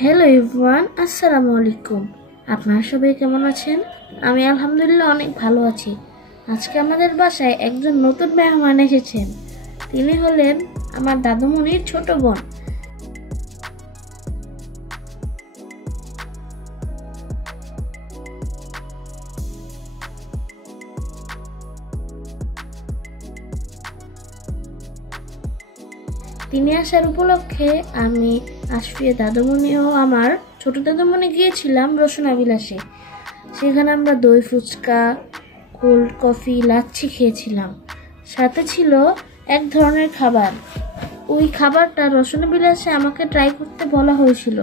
Hello everyone, আসসালামু আলাইকুম। আপনারা সবাই কেমন আছেন? আমি আলহামদুলিল্লাহ অনেক ভালো আছি। আজকে আমাদের বাসায় একজন নতুন মেহমান এসেছেন। তিনি হলেন আমার দাদুমণির ছোট বোন। তিনি আসার উপলক্ষে আমি, আশফিয়া দাদুমণি ও আমার ছোট দাদুমণি গিয়েছিলাম রসুনা বিলাসে। সেখানে আমরা দই ফুচকা, কোল্ড কফি, লাচ্ছি খেয়েছিলাম। সাথে ছিল এক ধরনের খাবার। ওই খাবারটা রসুনা বিলাসে আমাকে ট্রাই করতে বলা হয়েছিল।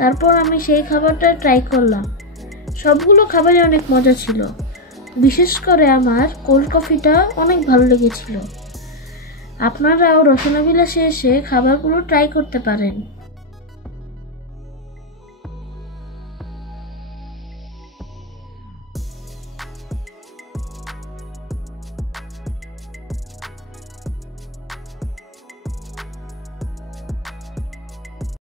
তারপর আমি সেই খাবারটা ট্রাই করলাম। সবগুলো খাবারই অনেক মজা ছিল। বিশেষ করে আমার কোল্ড কফিটা অনেক ভালো লেগেছিল। আপনারাও রসনা বিলাসে এসে খাবারগুলো ট্রাই করতে পারেন।